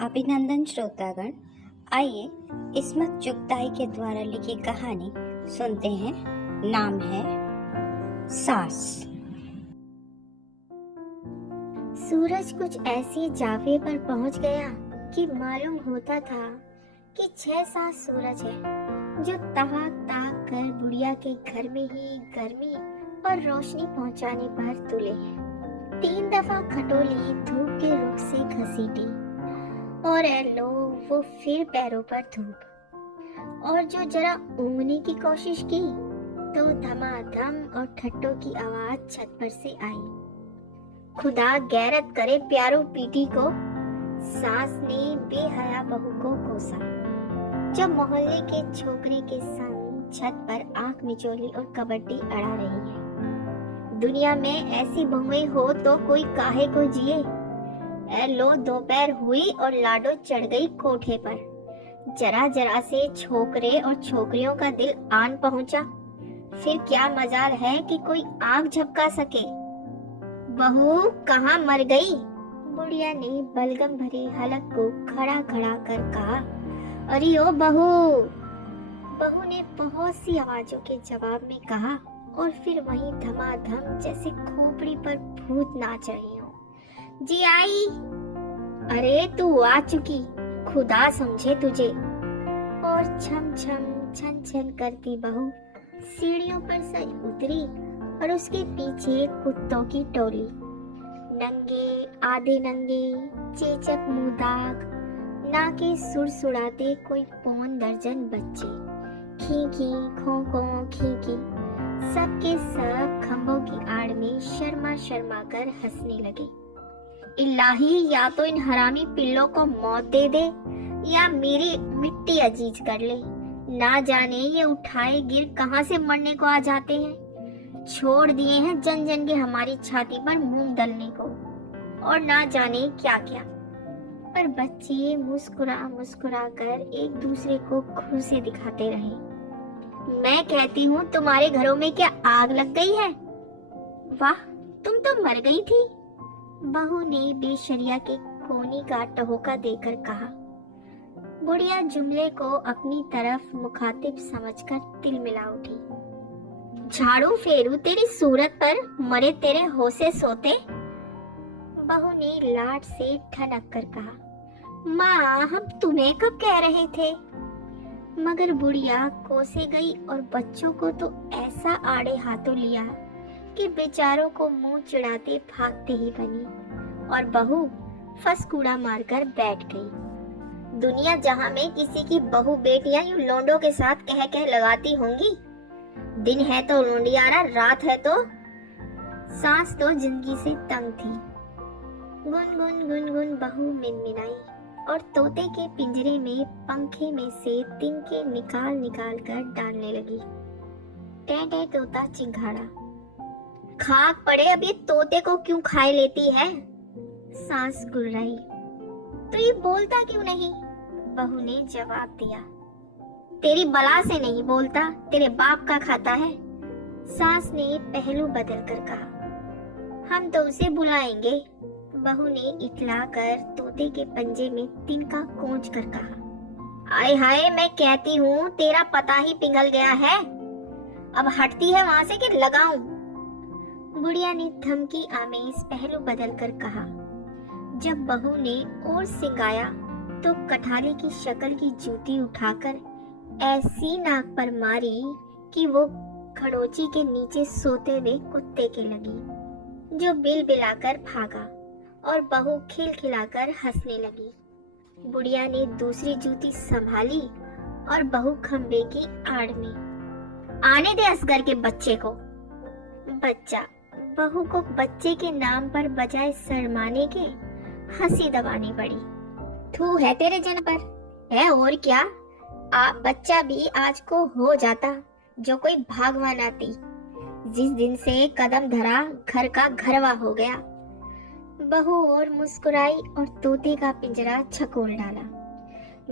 अभिनंदन श्रोतागण, आइए इस्मत चुगताई के द्वारा लिखी कहानी सुनते हैं। नाम है सास। सूरज कुछ ऐसी जावे पर पहुंच गया कि मालूम होता था कि 6-7 सूरज है जो ताक ताक कर बुढ़िया के घर में ही गर्मी और रोशनी पहुंचाने पर तुले हैं। 3 दफा खटोली धूप के रुख से घसीटी और लो वो फिर पैरों पर धूप, और जो जरा ऊँगने की कोशिश की तो धमाधम और ठट्टों की आवाज छत पर से आई। खुदा गैरत करे प्यारो पीटी को, सास ने बेहया बहू को कोसा। जब मोहल्ले के छोकरे के संग छत पर आंख मिचोली और कबड्डी अड़ा रही है। दुनिया में ऐसी बहुएं हो तो कोई काहे को जिए। लो दोपहर हुई और लाडो चढ़ गई कोठे पर। जरा जरा से छोकरे और छोकरियों का दिल आन पहुंचा। फिर क्या मजाल है कि कोई आंख झपका सके। बहू कहाँ मर गई? बुढ़िया ने बलगम भरी हलक को खड़ा खड़ा कर कहा। अरे ओ बहू। बहू ने बहुत सी आवाजों के जवाब में कहा और फिर वहीं धमाधम जैसे खोपड़ी पर भूत नाच रही हो। जी आई। अरे तू आ चुकी, खुदा समझे तुझे। और छम छम छन छन करती बहू सीढ़ियों पर से उतरी और उसके पीछे कुत्तों की टोली। नंगे आधे नंगे, चेचक मुंह दाग, नाके सुड़सुड़ाते कोई पौन दर्जन बच्चे। खींखी खोंको खींखी, सबके सब खंभों की आड़ में शर्मा शर्मा कर हंसने लगे। इलाही, या तो इन हरामी पिल्लों को मौत दे दे या मेरी मिट्टी अजीज कर ले। ना जाने ये उठाए गिर कहां से मरने को आ जाते हैं। छोड़ दिए हैं जन जन के हमारी छाती पर मूंग दलने को और ना जाने क्या क्या। पर बच्चे मुस्कुरा मुस्कुरा कर एक दूसरे को घूंसे दिखाते रहे। मैं कहती हूँ तुम्हारे घरों में क्या आग लग गई है? वाह, तुम तो मर गई थी, बहू ने बेशरिया के कोनी का टहोका देकर कहा। बुढ़िया जुमले को अपनी तरफ मुखातिब समझकर तिलमिला उठी। झाड़ू फेरू तेरी सूरत पर, मरे तेरे होसे सोते, बहू ने लाड से ठनक कर कहा। माँ, हम तुम्हें कब कह रहे थे? मगर बुढ़िया कोसे गई और बच्चों को तो ऐसा आड़े हाथों लिया कि बेचारों को मुंह चिढ़ाते भागते ही बनी, और बहू फस कूड़ा मारकर बैठ गई। दुनिया जहां में किसी की बहू बेटियां यूं लोंडों के साथ कह कह लगाती होंगी। दिन है तो लोंडियारा, रात है तो। सांस तो जिंदगी से तंग थी। गुन गुन गुन बहू मिनमिनाई और तोते के पिंजरे में पंखे में से तिनके निकाल निकाल कर डालने लगी। टे तोता चिंघाड़ा। खाक पड़े, अब ये तोते को क्यों खाए लेती है? सांस गुर्राई। तो ये बोलता क्यों नहीं? बहू ने जवाब दिया। तेरी बला से नहीं बोलता, तेरे बाप का खाता है। सांस ने पहलू बदल कर कहा। हम तो उसे बुलाएंगे, बहू ने इतला कर तोते के पंजे में तिनका कोंच कर कहा। आय हाय, मैं कहती हूँ तेरा पता ही पिघल गया है। अब हटती है वहां से कि लगाऊं? बुढ़िया ने धमकी आमेज पहलू बदल कर कहा। जब बहू ने और सिंगाया तो कठाले की शक्ल की जूती उठाकर ऐसी नाक पर मारी कि वो खड़ोची के नीचे सोते हुए कुत्ते के लगी, जो बिल बिलाकर भागा और बहू खिलखिलाकर हंसने लगी। बुढ़िया ने दूसरी जूती संभाली और बहू खंबे की आड़ में। आने दे असगर के बच्चे को। बच्चा, बहू को बच्चे के नाम पर बजाय शर्माने के हंसी दबानी पड़ी। थू है तेरे जन पर, है और क्या। बच्चा भी आज को हो जाता जो कोई भागवान आती। जिस दिन से कदम धरा घर का घरवा हो गया। बहू और मुस्कुराई और तोते का पिंजरा छकोल डाला।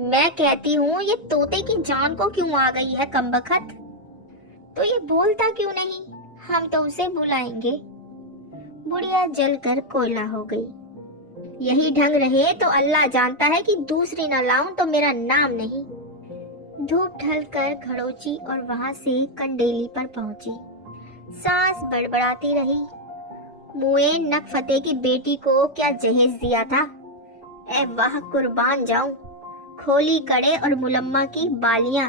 मैं कहती हूँ ये तोते की जान को क्यों आ गई है कमबख्त? तो ये बोलता क्यों नहीं? हम तो उसे बुलाएंगे। बुढ़िया जलकर कोयला हो गई। यही ढंग रहे तो अल्लाह जानता है कि दूसरी ना लाऊं तो मेरा नाम नहीं। धूप ढल कर खड़ोची और वहां से कंडेली पर पहुंची। सास बड़बड़ाती रही, मुए नक फतेह की बेटी को क्या जहेज दिया था। ए वाह कुर्बान जाऊं, खोली कड़े और मुलम्मा की बालियां।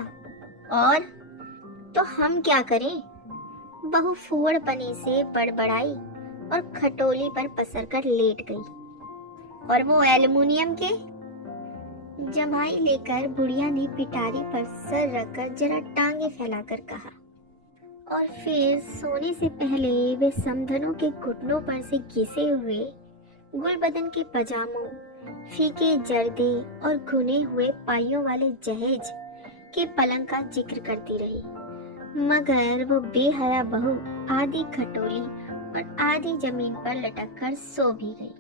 और तो हम क्या करें। बहू फूहड़ पनी से बड़बड़ाई और खटोली पर पसर कर लेट गई। और वो एल्युमिनियम के। जमाई लेकर बुढ़िया ने पिटारी पर सर रखकर जरा टांगे फैलाकर कहा, और फिर सोने से पहले वे समधनों के घुटनों पर से घिसे हुए गुलबदन के पजामों, फीके जर्दे और घुने हुए पाइयों वाले जहेज के पलंग का जिक्र करती रही। मगर वो बेहया बहू आधी खटोली और आधी जमीन पर लटक कर सो भी गई।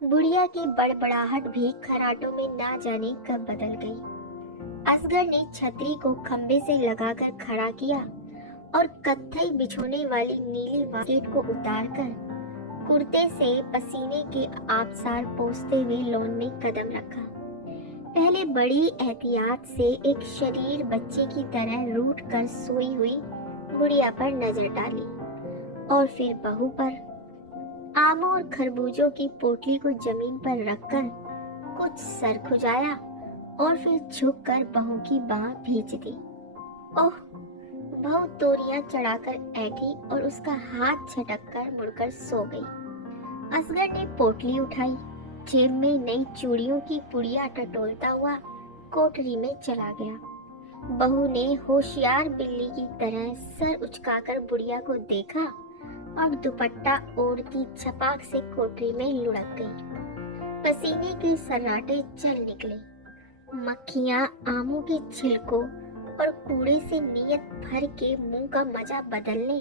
बुढ़िया की बड़बड़ाहट भी खराटों में ना जाने कब बदल गई। असगर ने छतरी को खंबे से लगाकर खड़ा किया और कत्थई बिछोने वाली नीली वाकेट को उतारकर कुर्ते से पसीने के आबसार पोंछते हुए लॉन में कदम रखा। पहले बड़ी एहतियात से एक शरीर बच्चे की तरह रूठ कर सोई हुई बुढ़िया पर नजर डाली और फिर बहू पर। आमों और खरबूजों की पोटली को जमीन पर रखकर कुछ सर खुजाया और फिर झुककर बहू की बाह भींच दी। ओह, बहू तोरियां चढ़ाकर ऐठी और उसका हाथ झटककर मुड़कर सो गई। असगर ने पोटली उठाई, जेब में नई चूड़ियों की पुड़िया टटोलता हुआ कोठरी में चला गया। बहू ने होशियार बिल्ली की तरह सर उचकाकर बुढ़िया को देखा और दुपट्टा ओढ़ती छपाक से कोठरी में लुढ़क गई। पसीने के सर्राटे चल निकले। मक्खियां आमों के छिलकों और कूड़े से नियत भर के मुंह का मजा बदलने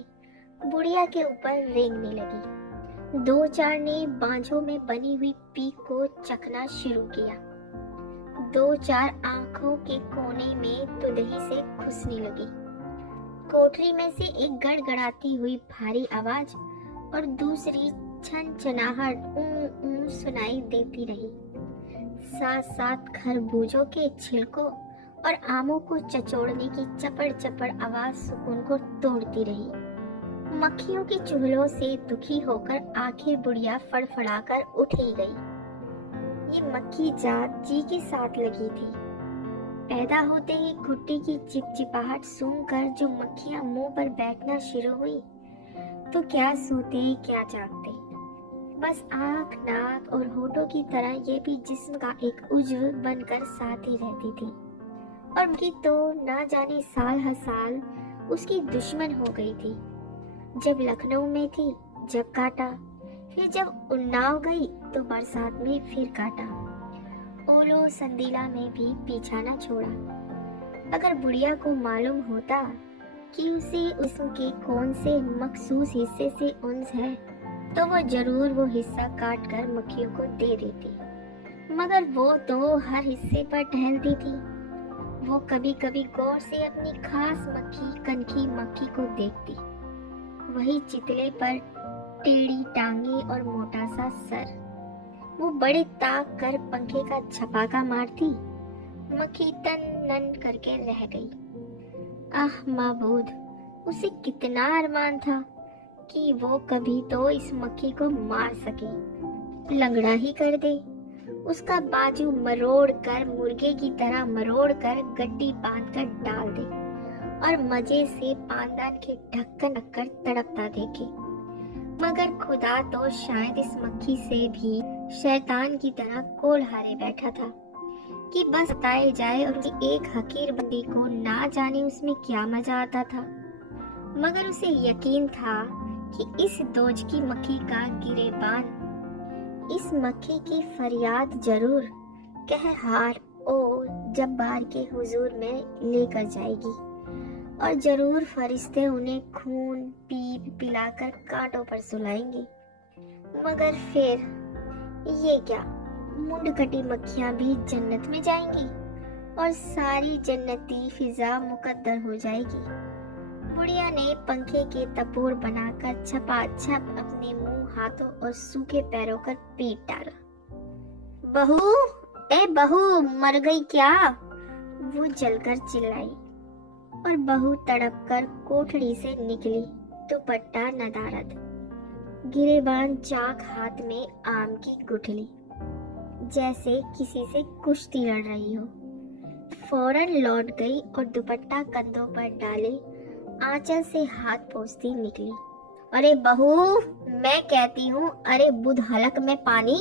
बुढ़िया के ऊपर रेंगने लगी। दो चार ने बांझों में बनी हुई पीक को चखना शुरू किया। दो चार आंखों के कोने में तुदही से खुसने लगी। कोठरी में से एक गड़गड़ाती हुई भारी आवाज और दूसरी छनछनाहट सुनाई देती रही। साथ साथ खरबूजों के छिलकों और आमों को चचोड़ने की चपड़ चपड़ आवाज सुकून को तोड़ती रही। मक्खियों के चूल्हों से दुखी होकर आखिर बुढ़िया फड़फड़ाकर उठ ही गई। ये मक्खी जात जी के साथ लगी थी। पैदा होते ही घुट्टी की चिपचिपाहट सूंघकर जो मक्खियां मुंह पर बैठना शुरू हुई तो क्या सोते क्या जागते। बस आँख, नाक और होठों की तरह ये भी जिस्म का एक उज्व बनकर साथ ही रहती थी। और मक्खी तो ना जाने साल हर साल उसकी दुश्मन हो गई थी। जब लखनऊ में थी जब काटा, फिर जब उन्नाव गई तो बरसात में फिर काटा। ओलो संदीला में भी पीछा न छोड़ा। अगर बुढ़िया को मालूम होता कि उसे उसके कौन से मखसूस हिस्से से उन्स है तो वो जरूर वो हिस्सा काट कर मक्खियों को दे देती। मगर वो तो हर हिस्से पर टहलती थी। वो कभी कभी गौर से अपनी खास मक्खी कनखी मक्खी को देखती। वही चितले पर टेढ़ी टांगे और मोटा सा सर। वो बड़े ताक कर पंखे का छपाका मारती। मक्खी तन नन करके रह गई। आह माबूद, उसे कितना अरमान था कि वो कभी तो इस मक्खी को मार सके, लंगड़ा ही कर दे, उसका बाजू मरोड़ कर मुर्गे की तरह मरोड़ कर गड्डी बांध कर डाल दे और मजे से पानदान के ढक्कन रखकर तड़पता देखे। मगर खुदा तो शायद इस मक्खी से भी शैतान की तरह कोल्हारे बैठा था कि बस बताए जाए और उसकी एक हकीर बंदी को ना जाने उसमें क्या मजा आता था। मगर उसे यकीन था कि इस दोज की मक्खी का गिरेबान इस मक्खी की फरियाद जरूर कहरहार ओ जब्बार के हुजूर में लेकर जाएगी और जरूर फरिश्ते उन्हें खून पीप पिलाकर कांटों पर सुलाएंगे। मगर फिर ये क्या, मुंड कटी मक्खियां भी जन्नत में जाएंगी और सारी जन्नती फिजा मुकद्दर हो जाएगी। बुढ़िया ने पंखे के तपोर बनाकर छपाछप अपने मुंह, हाथों और सूखे पैरों पर पीट डाला। बहू, ए बहू, मर गई क्या? वो जलकर चिल्लाई और बहू तड़प कर कोठड़ी से निकली, दुपट्टा नदारद, गिरेबान चाक हाथ में आम की गुठली, जैसे किसी से कुश्ती लड़ रही हो। फौरन लौट गई और दुपट्टा कंधों पर डाले आंचल से हाथ पोंछती निकली। अरे बहू, मैं कहती हूँ, अरे बुध हलक में पानी।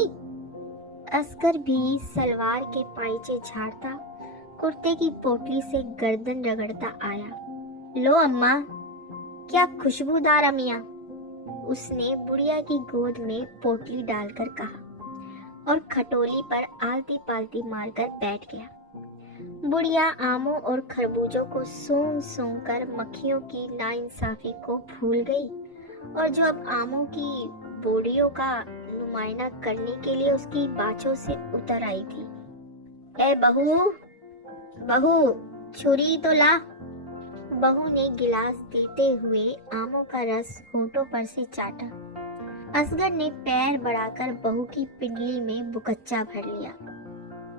अस्कर भी सलवार के पाइचे झाड़ता कुर्ते की पोटली से गर्दन रगड़ता आया। लो अम्मा, क्या खुशबूदार अमिया, उसने बुढ़िया की गोद में पोटली डालकर कहा और खटोली पर आलती पालती मारकर बैठ गया। बुढ़िया आमों और खरबूजों को सूंघ सूंघ कर मक्खियों की नाइंसाफी को भूल गई और जो अब आमों की बोडियों का नुमाइना करने के लिए उसकी बाछों से उतर आई थी। ए बहू, बहू, छुरी तो ला। बहू ने गिलास देते हुए आमों का रस होठों पर से चाटा। असगर ने पैर बढ़ाकर बहू की पिंडली में बुकच्चा भर लिया।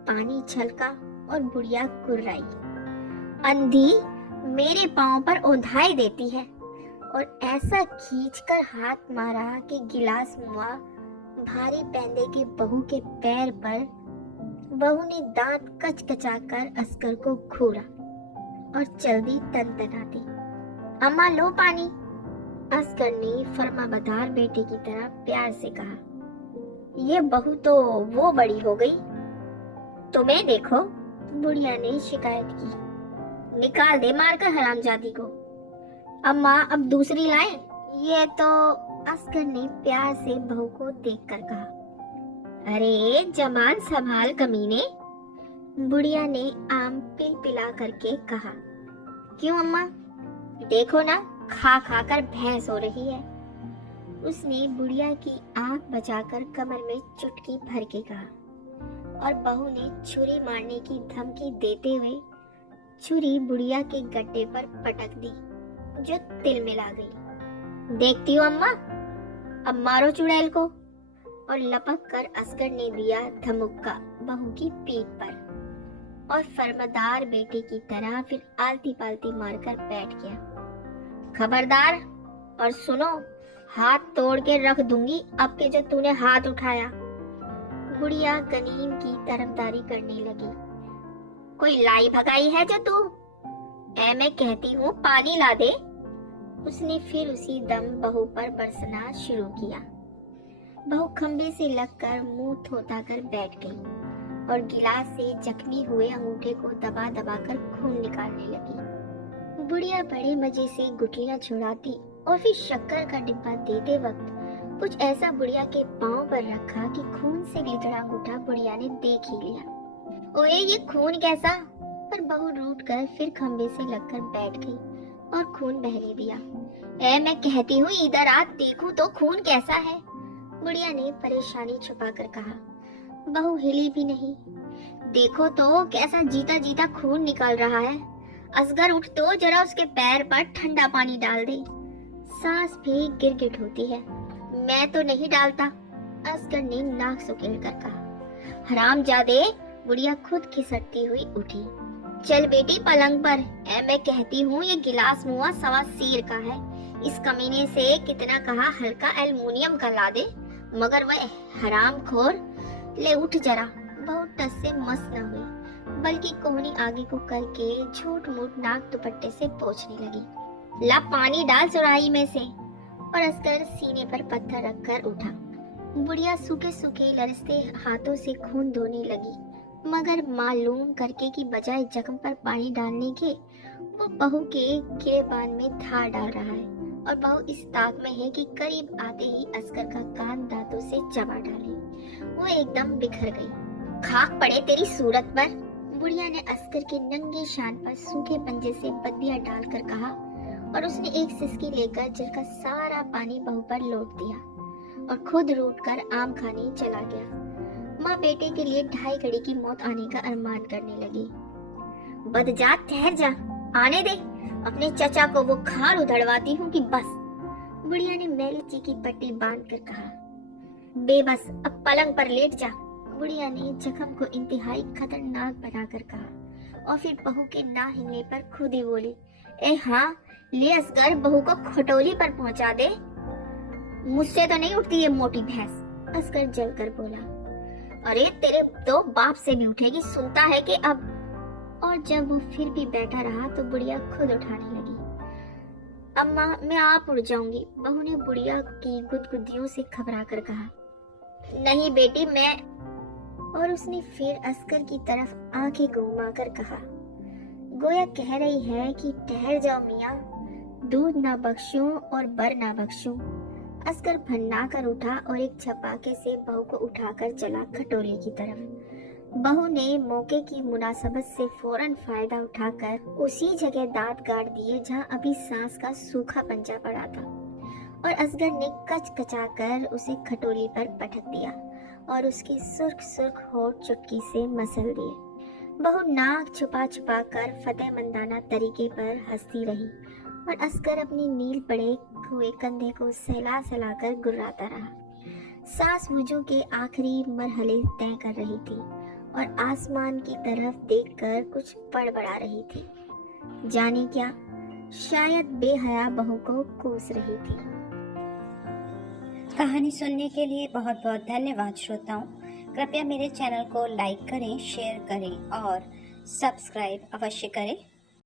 पानी छलका और बुढ़िया कुर्राई। अंधी मेरे पांव पर औंधाई देती है, और ऐसा खींचकर हाथ मारा कि गिलास मुआ भारी पैंदे के बहू के पैर पर। बहू ने दांत कचकचाकर असगर को घूरा और चल दी तनतनाती। अम्मा लो पानी, असगर ने फरमाबरदार बेटे की तरह प्यार से कहा। ये बहू तो वो बड़ी हो गई, तुम्हें देखो, बुढ़िया ने शिकायत की। निकाल दे मारकर हरामजादी को। अम्मा अब दूसरी लाए। ये तो, असगर ने प्यार से बहू को देखकर कहा। अरे जमान संभाल कमीने, बुढ़िया ने आम पिला करके कहा। क्यों अम्मा, देखो ना, खा खा कर भैंस हो रही है। उसने बुढ़िया की आंख बचाकर कमर में चुटकी भर के कहा और बहू ने छुरी मारने की धमकी देते हुए छुरी बुढ़िया के गड्ढे पर पटक दी, जो तिल मिला गई। देखती हो अम्मा, अब मारो चुड़ैल को। और लपक कर असगर ने दिया धमुक्का बहू की पीठ पर और फरमादार बेटे की तरह फिर आलती पालती मारकर बैठ गया। खबरदार, और सुनो, हाथ तोड़ के रख दूंगी अब के जो तूने हाथ उठाया। बुढ़िया गनीम की तरफदारी करने लगी। कोई लाई भगाई है जो तू? मैं कहती हूँ पानी ला दे। उसने फिर उसी दम बहू पर बरसना शुरू किया। बहू खंबे से लगकर मुंह थोथा कर बैठ गई और गिलास से जख्मी हुए अंगूठे को दबा दबा कर खून निकालने लगी। बुढ़िया बड़े मजे से गुठलियां छुड़ाती और फिर शक्कर का डिब्बा देते वक्त कुछ ऐसा बुढ़िया के पांव पर रखा कि खून से लिथड़ा अंगूठा बुढ़िया ने देख ही लिया। ओए ये खून कैसा? पर बहू रूठ कर फिर खंबे से लगकर बैठ गई और खून बहने दिया। मैं कहती हूँ इधर आ, देखूं तो खून कैसा है, बुढ़िया ने परेशानी छुपाकर कहा। बहू हिली भी नहीं। देखो तो कैसा जीता जीता खून निकल रहा है। असगर उठ तो जरा उसके पैर पर ठंडा पानी डाल दे। सांस भी गिरगिट होती है। मैं तो नहीं डालता, असगर ने नाक सुकेल कर कहा। हरामजादे, बुढ़िया खुद खिसकती हुई उठी। चल बेटी पलंग पर। मैं कहती हूँ ये गिलास मुआ सवा सेर का है। इस कमीने से कितना कहा हल्का एल्युमिनियम का ला दे, मगर वह हरामखोर। ले उठ जरा। बहुत टस से मस न हुई, बल्कि कोहनी आगे को करके झूठ मूठ नाक दुपट्टे से पोंछने लगी। ला पानी डाल सुराही में से। और असगर सीने पर पत्थर रखकर उठा। बुढ़िया सूखे सूखे लरसते हाथों से खून धोने लगी, मगर मालूम करके कि बजाय जख्म पर पानी डालने के वो बहू के गिरेबान में धार डाल रहा है, और बहू इस ताक में है कि करीब आते ही असगर का कान दांतों से चबा डाले। वो एकदम बिखर गई। खाक पड़े तेरी सूरत पर, बुढ़िया ने असगर के नंगे शान पर सूखे पंजे से बद्दियां डालकर कहा, और उसने एक सिसकी लेकर जल का सारा पानी बहू पर लौट दिया और खुद रूठकर आम खाने चला गया। माँ बेटे के लिए 2.5 घड़ी की मौत आने का अरमान करने लगी। बदजात, ठहर जा, आने दे, अपने चचा को वो खार उधड़वाती हूँ कि बस। बुढ़िया ने मैली ची की पट्टी बांध कर कहा। बेबस, अब पलंग पर लेट जा। बुढ़िया ने जख्म को इंतहाई खतरनाक बनाकर कहा और फिर बहू के ना हिलने पर खुद ही बोली, ए हाँ, ले असगर बहू को खटोली पर पहुंचा दे। मुझसे तो नहीं उठती ये मोटी भैंस, असगर जलकर बोला। अरे तेरे तो बाप से भी उठेगी, सुनता है कि अब। और जब वो फिर भी बैठा रहा तो बुढ़िया खुद उठाने लगी। अम्मा मैं आप उड़ जाऊंगी, बहू ने बुढ़िया की गुदगुदियों से घबरा कर कहा। नहीं बेटी मैं। और उसने फिर असगर की तरफ आंखें घुमाकर कहा, गोया कह रही है कि ठहर जाओ मियाँ, दूध ना बख्शूं और बर ना बख्शूं। असगर भन्ना कर उठा और एक छपाके से बहू को उठाकर चला खटोले की तरफ। बहू ने मौके की मुनासबत से फौरन फायदा उठाकर उसी जगह दांत गाड़ दिए जहां अभी सांस का सूखा पंजा पड़ा था और असगर ने कच कचाकर उसे खटोली पर पटक दिया और उसके सुर्ख सुर्ख होठ चुटकी से मसल दिए। बहू नाक छुपा छुपा कर फतेहमंदाना तरीके पर हंसती रही और असगर अपनी नील पड़े हुए कंधे को सहला सहला कर गुर्राता रहा। सांस मुझों के आखिरी मरहले तय कर रही थी और आसमान की तरफ देखकर कुछ बड़बड़ा रही थी। जाने क्या, शायद बेहया बहू को कोस रही थी। कहानी सुनने के लिए बहुत बहुत धन्यवाद श्रोताओं। कृपया मेरे चैनल को लाइक करें, शेयर करें और सब्सक्राइब अवश्य करें।